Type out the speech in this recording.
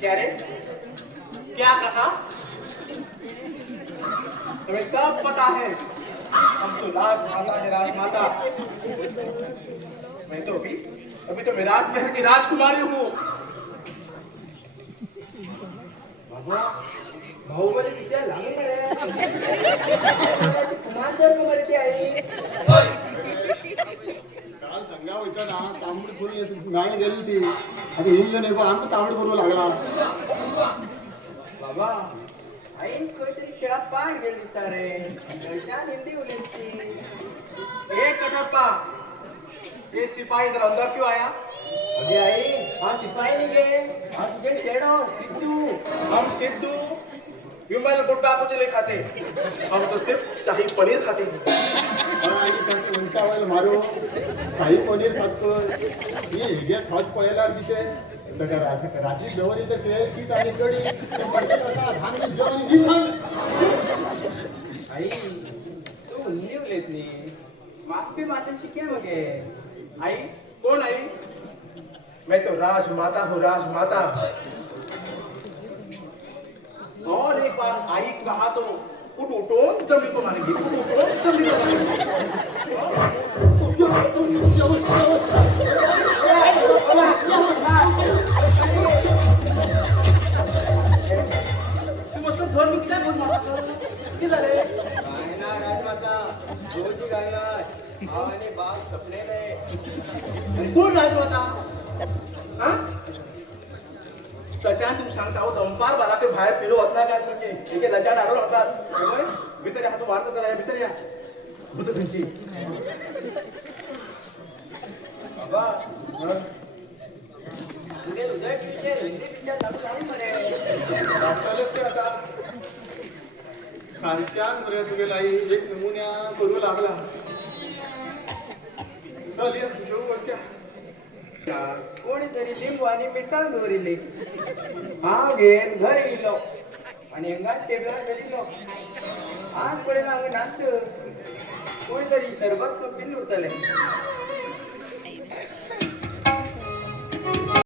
क्या रे? क्या कहा? तुम्हें सब पता है, हम तो राजमाता है, राजमाता। मैं तो अभी तो मैं राजमहल की राजकुमारी हूँ। बाबा बाहुबली पिक्चर लागेल का रे? कमाल जर का बरं ती आई. काल सांगावं इथं ना तांबडी करून नाही गेली ती आता हिंग नाही पण आमचं तांबडी करू लागला. बाबा आईन काहीतरी खेळात पाठ गेली दिसता रे. कशात हिंदी उलटती. एक कटप्पा, ये सिपाही इधर अंदर क्यों आया? अगे आई हा सिपाही नहीं गे. हा तुझे चेडो सिद्धू. हम सिद्धू विमल गुड्डा कुछ नहीं खाते, हम तो सिर्फ शाही पनीर खाते हैं। उंचावायला मारो काही पनीर खातो ही हिगे खॉच पळेला तिथे सगळ्या रात्री जेवण इथं शेळ शीत आणि कडी ते पडतात आता भांग जेवण घेऊन आई तू हिंदी उलटनी. माफी माताशी क्या मगे. आई कौन आई? मैं तो राजमाता हूँ, राजमाता। और एक बार आई कहा तो उठ उठो जमीन को मारेंगी, उठ उठो जमीन को तुम उसको फोन में कितना फोन मारता हो? किती झाले? काय ना राजमाता रोजी घालणार आणि बाप सपलेले. कोण राजमाता? हा? तशा तुम्ही सांगता हो दंपार बारा ते बाहेर फिरू होत नाही काय म्हणजे एके लज्जा डाडून होतात. भीतर या तू वाढत जरा भीतर या भूत तुमची. बाबा तुझे तुझे पिक्चर हिंदी पिक्चर चालू झाली मरे. आता कालच्यान बरे तुगे लाई एक नमुन्या करू लागला. चल ये जेवू वरच्या. कोणीतरी लिंबू आणि मिरसांग दवरिल्ली. हांव घेन घर येयलो आणि हिंगात टेबलार धरिल्लो. आज पळयलो हांगा नाचत कोणीतरी सरबत पिल्ल उरतले.